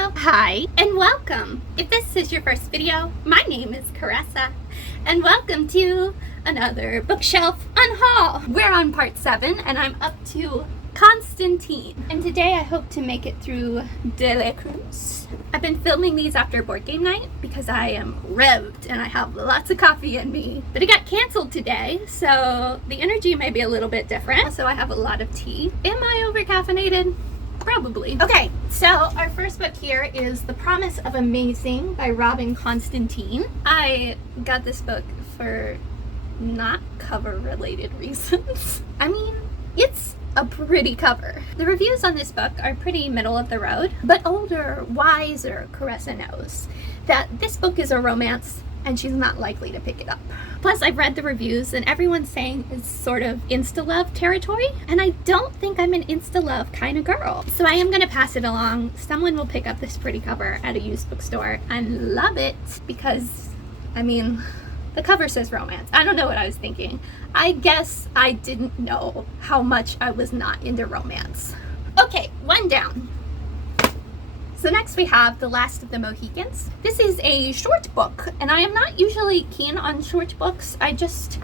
Hello, hi, and welcome. If this is your first video, my name is Caressa, and welcome to another bookshelf unhaul. We're on part 7, and I'm up to Constantine. And today I hope to make it through Delancey. I've been filming these after board game night because I am revved and I have lots of coffee in me. But it got canceled today, so the energy may be a little bit different. Also, I have a lot of tea. Am I over-caffeinated? Probably. Okay, so our first book here is The Promise of Amazing by Constantine. I got this book for not cover-related reasons. I mean, it's a pretty cover. The reviews on this book are pretty middle of the road, but older, wiser Caressa knows that this book is a romance and she's not likely to pick it up. Plus, I've read the reviews and everyone's saying it's sort of insta-love territory, and I don't think I'm an insta-love kind of girl. So I am gonna pass it along. Someone will pick up this pretty cover at a used bookstore and love it because, I mean, the cover says romance. I don't know what I was thinking. I guess I didn't know how much I was not into romance. Okay, one down. So next we have The Last of the Mohicans. This is a short book, and I am not usually keen on short books. I just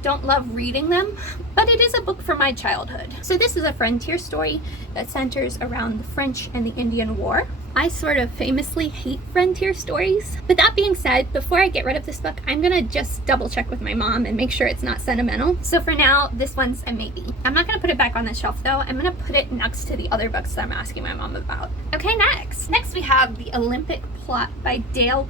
don't love reading them, but it is a book from my childhood. So this is a frontier story that centers around the French and the Indian War. I sort of famously hate frontier stories. But that being said, before I get rid of this book, I'm gonna just double check with my mom and make sure it's not sentimental. So for now, this one's a maybe. I'm not gonna put it back on the shelf though. I'm gonna put it next to the other books that I'm asking my mom about. Okay, next. Next we have The Olympic Plot by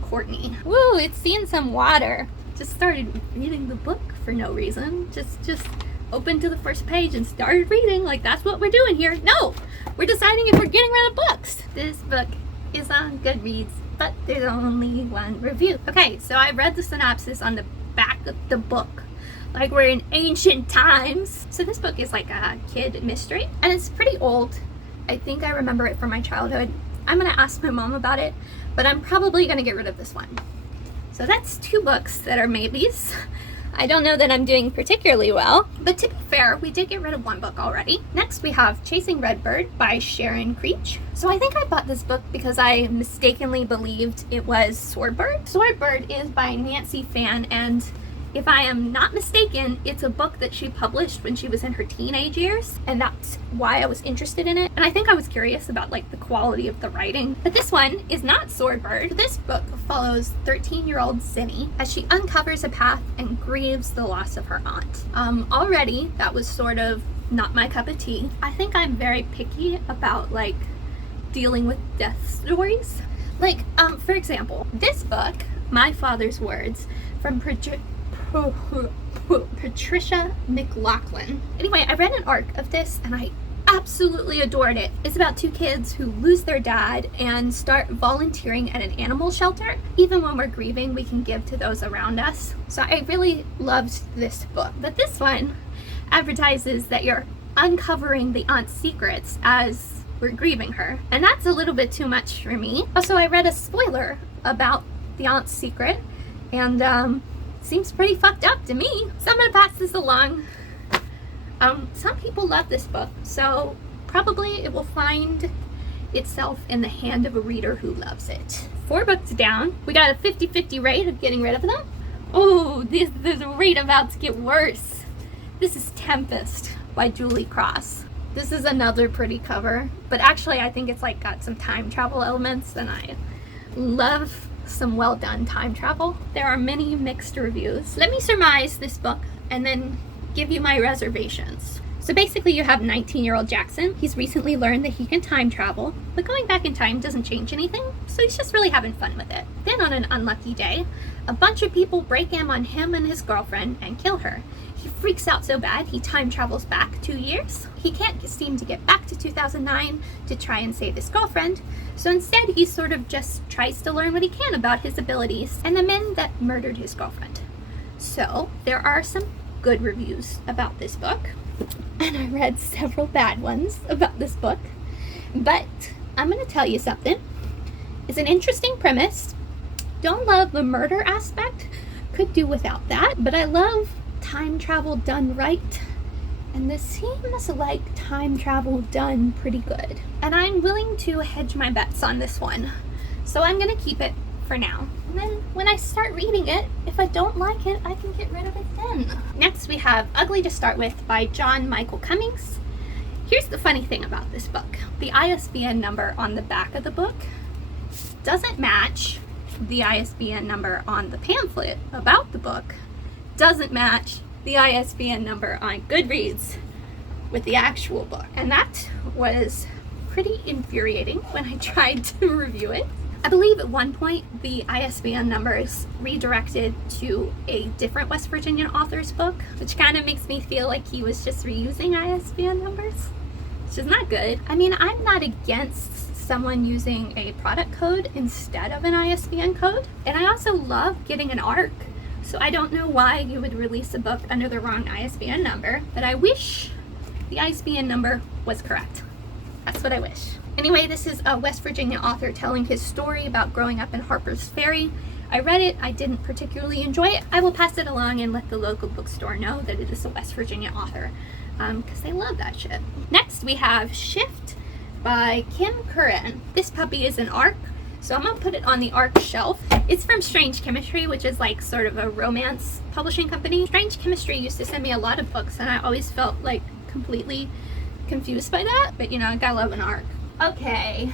Courtney. Woo, it's seen some water. Just started reading the book for no reason. Just opened to the first page and started reading like that's what we're doing here. No, we're deciding if we're getting rid of books. This book is on Goodreads, but there's only one review. Okay, so I read the synopsis on the back of the book like we're in ancient times. So this book is like a kid mystery and it's pretty old. I think I remember it from my childhood. I'm gonna ask my mom about it, but I'm probably gonna get rid of this one. So that's 2 books that are maybes. I don't know that I'm doing particularly well, but to be fair, we did get rid of 1 book already. Next we have Chasing Redbird by Sharon Creech. So I think I bought this book because I mistakenly believed it was Swordbird. Swordbird is by Nancy Fan, and if I am not mistaken, it's a book that she published when she was in her teenage years, and that's why I was interested in it. And I think I was curious about like the quality of the writing. But this one is not Swordbird. This book follows 13-year-old Zinni as she uncovers a path and grieves the loss of her aunt. Already, that was sort of not my cup of tea. I think I'm very picky about like dealing with death stories. Like, for example, this book, My Father's Words, from Patricia McLaughlin. Anyway, I read an arc of this and I absolutely adored it. It's about 2 kids who lose their dad and start volunteering at an animal shelter. Even when we're grieving, we can give to those around us. So I really loved this book. But this one advertises that you're uncovering the aunt's secrets as we're grieving her. And that's a little bit too much for me. Also, I read a spoiler about the aunt's secret, and seems pretty fucked up to me. So I'm gonna pass this along. Some people love this book, so probably it will find itself in the hand of a reader who loves it. 4 books down. We got a 50-50 rate of getting rid of them. Oh, this rate about to get worse. This is Tempest by Julie Cross. This is another pretty cover, but actually I think it's like got some time travel elements, and I love some well done time travel. There are many mixed reviews. Let me surmise this book and then give you my reservations. So basically you have 19-year-old Jackson. He's recently learned that he can time travel, but going back in time doesn't change anything, so he's just really having fun with it. Then on an unlucky day, a bunch of people break in on him and his girlfriend and kill her. He freaks out so bad he time travels back 2 years. He can't seem to get back to 2009 to try and save his girlfriend, so instead he sort of just tries to learn what he can about his abilities and the men that murdered his girlfriend. So there are some good reviews about this book, and I read several bad ones about this book, but I'm gonna tell you something. It's an interesting premise. Don't love the murder aspect, could do without that, but I love time travel done right And this seems like time travel done pretty good. And I'm willing to hedge my bets on this one. So I'm gonna keep it for now. And then when I start reading it, if I don't like it, I can get rid of it then. Next we have Ugly to Start With by John Michael Cummings. Here's the funny thing about this book. The ISBN number on the back of the book doesn't match the ISBN number on the pamphlet about the book, doesn't match the ISBN number on Goodreads with the actual book. And that was pretty infuriating when I tried to review it. I believe at one point the ISBN number is redirected to a different West Virginia author's book, which kind of makes me feel like he was just reusing ISBN numbers, which is not good. I mean, I'm not against someone using a product code instead of an ISBN code, and I also love getting an ARC, so I don't know why you would release a book under the wrong ISBN number, but I wish the ISBN number was correct. That's what I wish. Anyway, this is a West Virginia author telling his story about growing up in Harper's Ferry. I read it, I didn't particularly enjoy it. I will pass it along and let the local bookstore know that it is a West Virginia author, because they love that shit. Next we have Shift by Kim Curran. This puppy is an ARC, so I'm gonna put it on the ARC shelf. It's from Strange Chemistry, which is like sort of a romance publishing company. Strange Chemistry used to send me a lot of books, and I always felt like completely confused by that, but you know, I gotta love an ARC. Okay,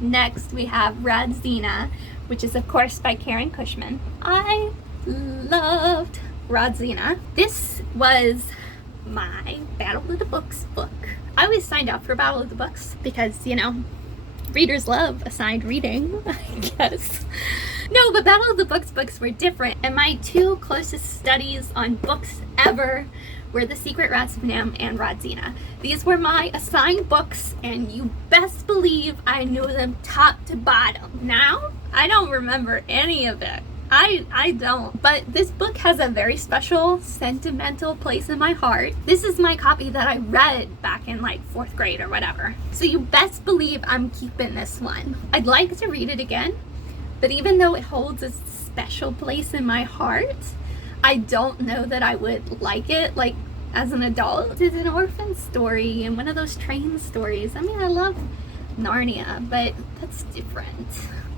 next we have Radzina, which is of course by Karen Cushman. I loved Radzina. This was my Battle of the Books book. I always signed up for Battle of the Books because, you know, readers love assigned reading, I guess. No, but Battle of the Books books were different, and my two closest studies on books ever were The Secret Rats of Nim and Radzina. These were my assigned books, and you best believe I knew them top to bottom. Now, I don't remember any of it. I don't. But this book has a very special, sentimental place in my heart. This is my copy that I read back in like 4th grade or whatever. So you best believe I'm keeping this one. I'd like to read it again, but even though it holds a special place in my heart, I don't know that I would like it like as an adult. It's an orphan story and one of those train stories. I mean, I love Narnia, but that's different.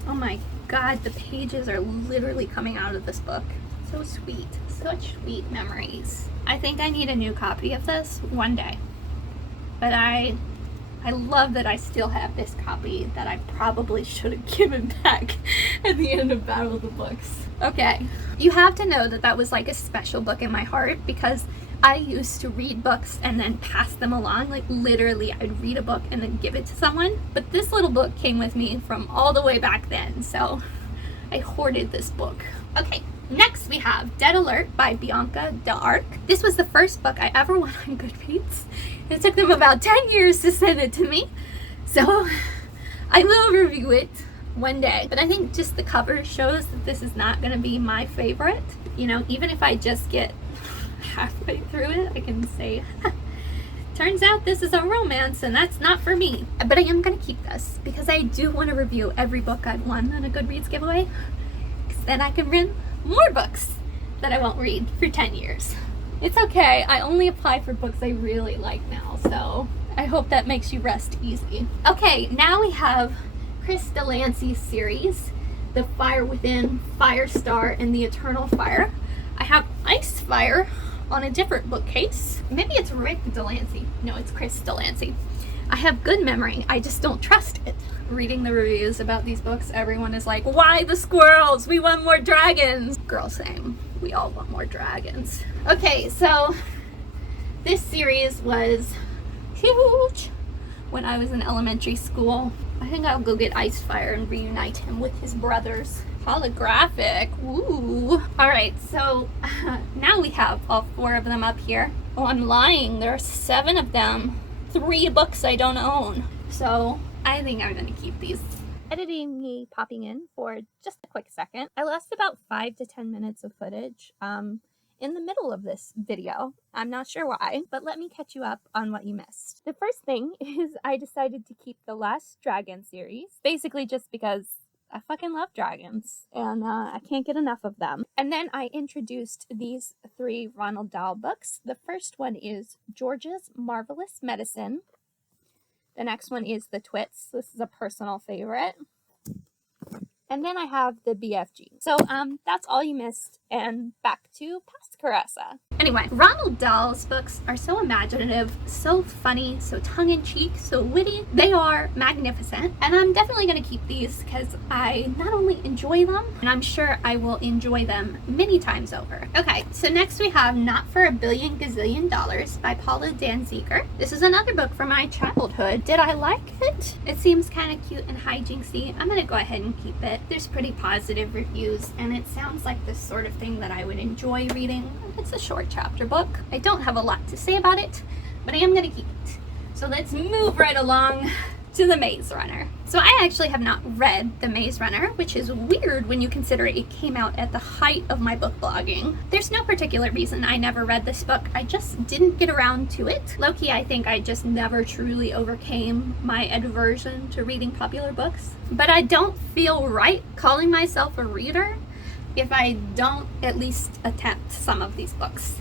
Oh my God, the pages are literally coming out of this book. So sweet, such sweet memories. I think I need a new copy of this one day, but I love that I still have this copy that I probably should have given back at the end of Battle of the Books. Okay, you have to know that that was like a special book in my heart because I used to read books and then pass them along. Like literally, I'd read a book and then give it to someone. But this little book came with me from all the way back then, so I hoarded this book. Okay, next we have Dead Alert by Bianca d'Arc. This was the first book I ever won on Goodreads. It took them about 10 years to send it to me, so I will review it one day. But I think just the cover shows that this is not going to be my favorite. You know, even if I just get halfway through it, I can say, turns out this is a romance and that's not for me. But I am going to keep this because I do want to review every book I've won on a Goodreads giveaway, because then I can win more books that I won't read for 10 years. It's okay, I only apply for books I really like now, so I hope that makes you rest easy. Okay, now we have Chris Delancey's series, The Fire Within, Firestar, and The Eternal Fire. I have Ice Fire on a different bookcase. Maybe it's Rick Delancey. No, it's Chris Delancey. I have good memory, I just don't trust it. Reading the reviews about these books, everyone is like, why the squirrels? We want more dragons. Girl, same. We all want more dragons. Okay, so this series was huge when I was in elementary school. I think I'll go get Icefire and reunite him with his brothers. Holographic, ooh. All right, so now we have all 4 of them up here. Oh, I'm lying, there are 7 of them. 3 books I don't own. So I think I'm gonna keep these. Editing me popping in for just a quick second. I lost about 5 to 10 minutes of footage in the middle of this video. I'm not sure why, but let me catch you up on what you missed. The first thing is I decided to keep the Last Dragon series, basically just because I fucking love dragons, and I can't get enough of them. And then I introduced these 3 Ronald Dahl books. The first one is George's Marvelous Medicine. The next one is The Twits. This is a personal favorite. And then I have the BFG. So that's all you missed, and back to past Caressa. Anyway, Ronald Dahl's books are so imaginative, so funny, so tongue-in-cheek, so witty. They are magnificent, and I'm definitely going to keep these because I not only enjoy them, and I'm sure I will enjoy them many times over. Okay, so next we have Not for a Billion Gazillion Dollars by Paula Danziger. This is another book from my childhood. Did I like it? It seems kind of cute and hijinksy. I'm going to go ahead and keep it. There's pretty positive reviews, and it sounds like the sort of thing that I would enjoy reading. It's a short chapter book. I don't have a lot to say about it, but I am going to keep it. So let's move right along to The Maze Runner. So I actually have not read The Maze Runner, which is weird when you consider it came out at the height of my book blogging. There's no particular reason I never read this book. I just didn't get around to it. Low-key, I think I just never truly overcame my aversion to reading popular books. But I don't feel right calling myself a reader if I don't at least attempt some of these books.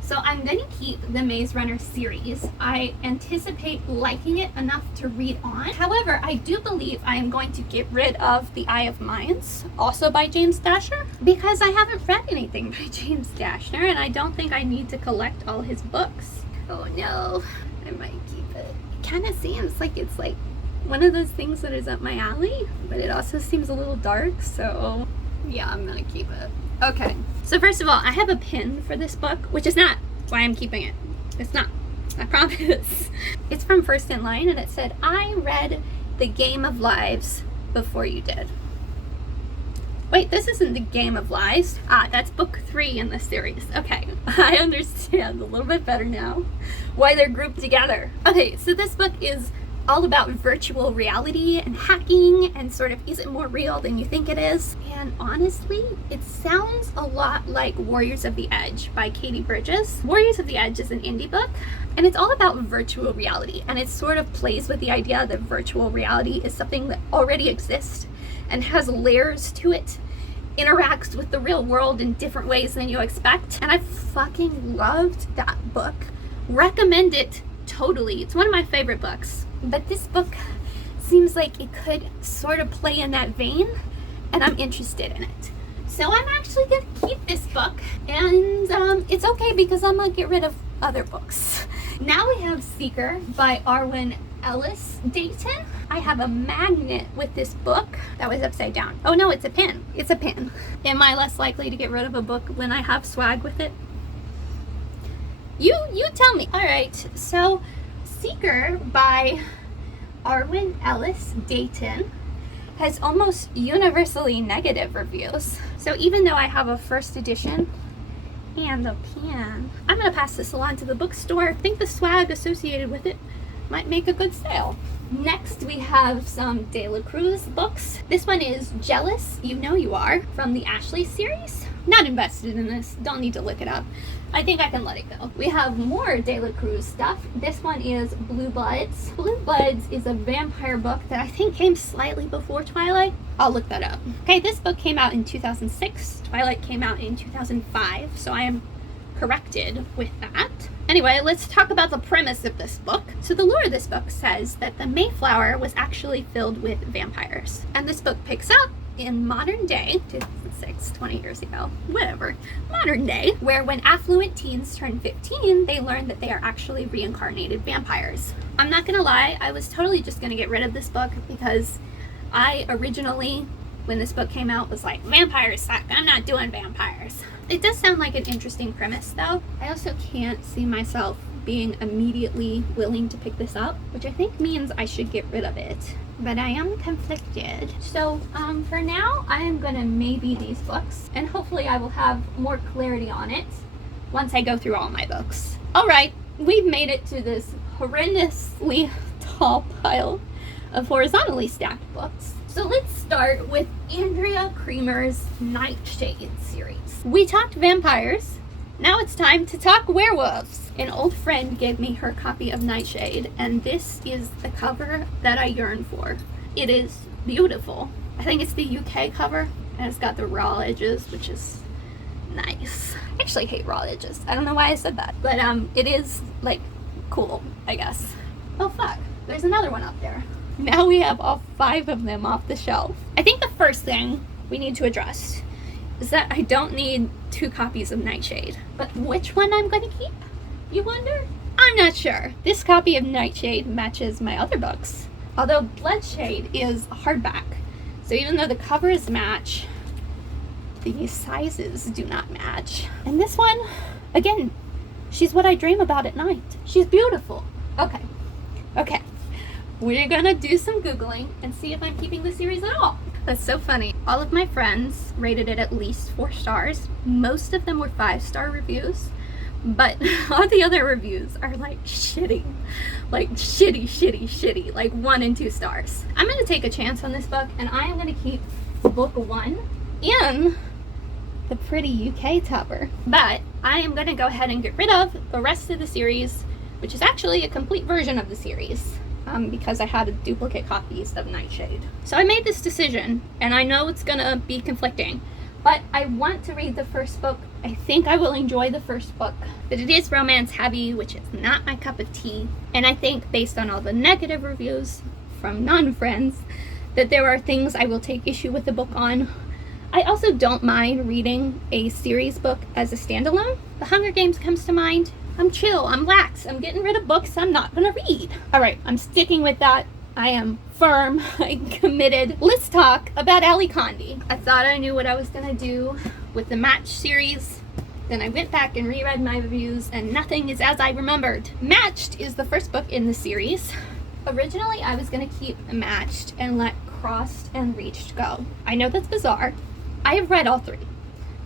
So I'm going to keep the Maze Runner series. I anticipate liking it enough to read on. However, I do believe I am going to get rid of The Eye of Mines, also by James Dasher, because I haven't read anything by James Dasher, and I don't think I need to collect all his books. Oh no, I might keep it. It kind of seems like it's like one of those things that is up my alley, but it also seems a little dark, so yeah, I'm gonna keep it. Okay, so first of all, I have a pin for this book, which is not why I'm keeping it. It's not, I promise. It's from First in Line, and it said, I read The Game of Lives before you did. Wait, this isn't The Game of Lies. Ah, that's book 3 in the series. Okay, I understand a little bit better now why they're grouped together. Okay, so this book is all about virtual reality and hacking and sort of, is it more real than you think it is? And honestly, it sounds a lot like Warriors of the Edge by Katie Bridges. Warriors of the Edge is an indie book, and it's all about virtual reality, and it sort of plays with the idea that virtual reality is something that already exists and has layers to it, interacts with the real world in different ways than you expect. And I fucking loved that book. Recommend it totally. It's one of my favorite books. But this book seems like it could sort of play in that vein, and I'm interested in it. So I'm actually going to keep this book, and it's okay because I'm going to get rid of other books. Now we have Seeker by Arwen Ellis Dayton. I have a magnet with this book that was upside down. Oh no, it's a pin. It's a pin. Am I less likely to get rid of a book when I have swag with it? You tell me. All right, so Seeker by Arwen Ellis Dayton has almost universally negative reviews. So even though I have a first edition and the pen, I'm gonna pass this along to the bookstore. I think the swag associated with it might make a good sale. Next we have some De La Cruz books. This one is Jealous, You Know You Are from the Ashley series. Not invested in this, don't need to look it up. I think I can let it go. We have more De La Cruz stuff. This one is Blue Bloods. Blue Bloods is a vampire book that I think came slightly before Twilight. I'll look that up. Okay, this book came out in 2006. Twilight came out in 2005, so I am corrected with that. Anyway, let's talk about the premise of this book. So the lore of this book says that the Mayflower was actually filled with vampires. And this book picks up in modern day, 2006, 20 years ago, whatever, modern day, where when affluent teens turn 15, they learn that they are actually reincarnated vampires. I'm not gonna lie, I was totally just gonna get rid of this book because I originally, when this book came out, was like, vampires suck, I'm not doing vampires. It does sound like an interesting premise though. I also can't see myself being immediately willing to pick this up, which I think means I should get rid of it. But I am conflicted. So for now, I am gonna maybe these books, and hopefully I will have more clarity on it once I go through all my books. All right, we've made it to this horrendously tall pile of horizontally stacked books. So let's start with Andrea Creamer's Nightshade series. We talked vampires. Now it's time to talk werewolves. An old friend gave me her copy of Nightshade, and this is the cover that I yearn for. It is beautiful. I think it's the UK cover, and it's got the raw edges, which is nice. I actually hate raw edges. I don't know why I said that, but it is like cool, I guess. Oh fuck, there's another one up there. Now we have all 5 of them off the shelf. I think the first thing we need to address is that I don't need 2 copies of Nightshade. But which one I'm going to keep, you wonder? I'm not sure. This copy of Nightshade matches my other books, although Bloodshade is hardback. So even though the covers match, the sizes do not match. And this one, again, she's what I dream about at night. She's beautiful. Okay. We're gonna do some Googling and see if I'm keeping the series at all. That's so funny. All of my friends rated it at least 4 stars. Most of them were 5-star reviews, but all the other reviews are like shitty. Like shitty, like 1 and 2 stars. I'm gonna take a chance on this book, and I am gonna keep book 1 in the pretty UK cover. But I am gonna go ahead and get rid of the rest of the series, which is actually a complete version of the series. Because I had duplicate copies of Nightshade. So I made this decision, and I know it's gonna be conflicting, but I want to read the first book. I think I will enjoy the first book, but it is romance heavy, which is not my cup of tea. And I think based on all the negative reviews from non-friends, that there are things I will take issue with the book on. I also don't mind reading a series book as a standalone. The Hunger Games comes to mind. I'm chill, I'm lax, I'm getting rid of books I'm not gonna read. All right, I'm sticking with that. I am firm, I'm committed. Let's talk about Ali Conde. I thought I knew what I was gonna do with the Match series. Then I went back and reread my reviews, and nothing is as I remembered. Matched is the first book in the series. Originally, I was gonna keep Matched and let Crossed and Reached go. I know that's bizarre. I have read all 3.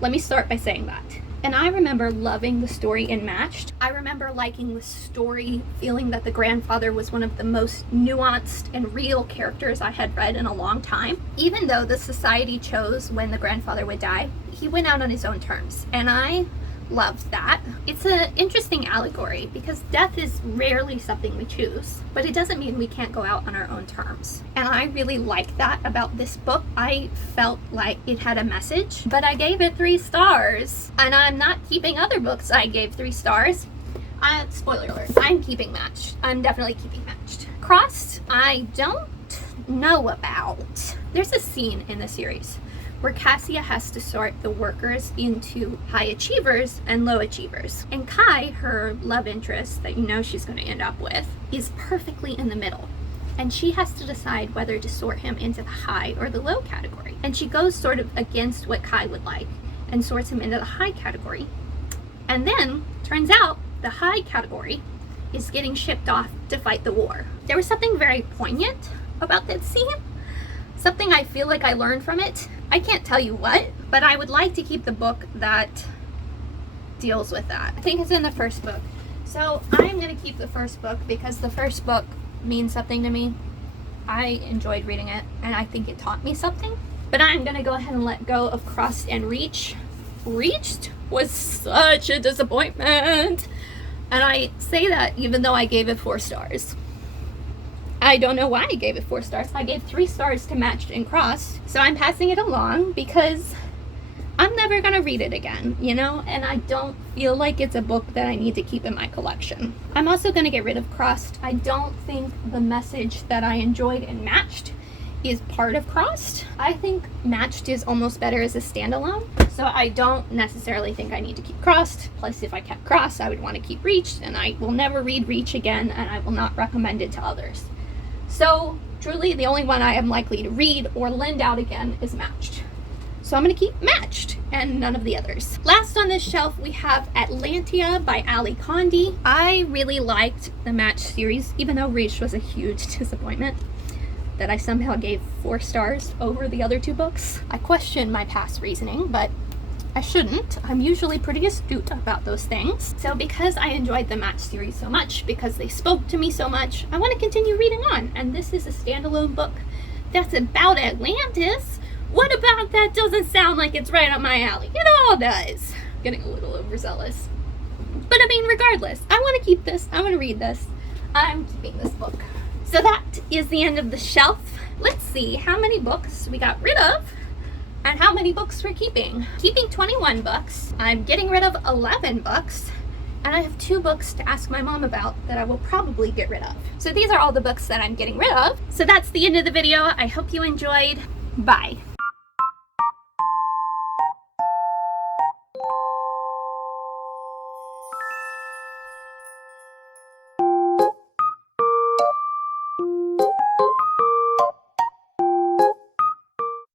Let me start by saying that. And I remember loving the story in Matched. I remember liking the story, feeling that the grandfather was one of the most nuanced and real characters I had read in a long time. Even though the society chose when the grandfather would die, he went out on his own terms, and I loved that. It's an interesting allegory because death is rarely something we choose, but it doesn't mean we can't go out on our own terms. And I really like that about this book. I felt like it had a message, but I gave it 3 stars, and I'm not keeping other books I gave 3 stars. Spoiler alert, I'm keeping Matched. I'm definitely keeping Matched. Crossed, I don't know about. There's a scene in the series where Cassia has to sort the workers into high achievers and low achievers. And Kai, her love interest that you know she's going to end up with, is perfectly in the middle. And she has to decide whether to sort him into the high or the low category. And she goes sort of against what Kai would like and sorts him into the high category. And then, turns out, the high category is getting shipped off to fight the war. There was something very poignant about that scene. Something I feel like I learned from it. I can't tell you what, but I would like to keep the book that deals with that. I think it's in the first book. So I'm going to keep the first book because the first book means something to me. I enjoyed reading it, and I think it taught me something. But I'm going to go ahead and let go of Crossed and Reach. Reached was such a disappointment. And I say that even though I gave it 4 stars. I don't know why I gave it 4 stars. I gave 3 stars to Matched and Crossed. So I'm passing it along because I'm never going to read it again, you know? And I don't feel like it's a book that I need to keep in my collection. I'm also going to get rid of Crossed. I don't think the message that I enjoyed in Matched is part of Crossed. I think Matched is almost better as a standalone. So I don't necessarily think I need to keep Crossed. Plus, if I kept Crossed, I would want to keep Reached. And I will never read Reach again, and I will not recommend it to others. So, truly, the only one I am likely to read or lend out again is Matched. So I'm going to keep Matched and none of the others. Last on this shelf, we have Atlantia by Ali Conde. I really liked the Matched series, even though Reach was a huge disappointment that I somehow gave 4 stars over the other 2 books. I question my past reasoning, but I shouldn't. I'm usually pretty astute about those things. So because I enjoyed the Match series so much, because they spoke to me so much, I want to continue reading on. And this is a standalone book that's about Atlantis. What about that doesn't sound like it's right up my alley? It all does. Getting a little overzealous. But I mean, regardless, I want to keep this. I want to read this. I'm keeping this book. So that is the end of the shelf. let's see how many books we got rid of and how many books we're keeping. Keeping 21 books. I'm getting rid of 11 books. And I have 2 books to ask my mom about that I will probably get rid of. So these are all the books that I'm getting rid of. So that's the end of the video. I hope you enjoyed. Bye.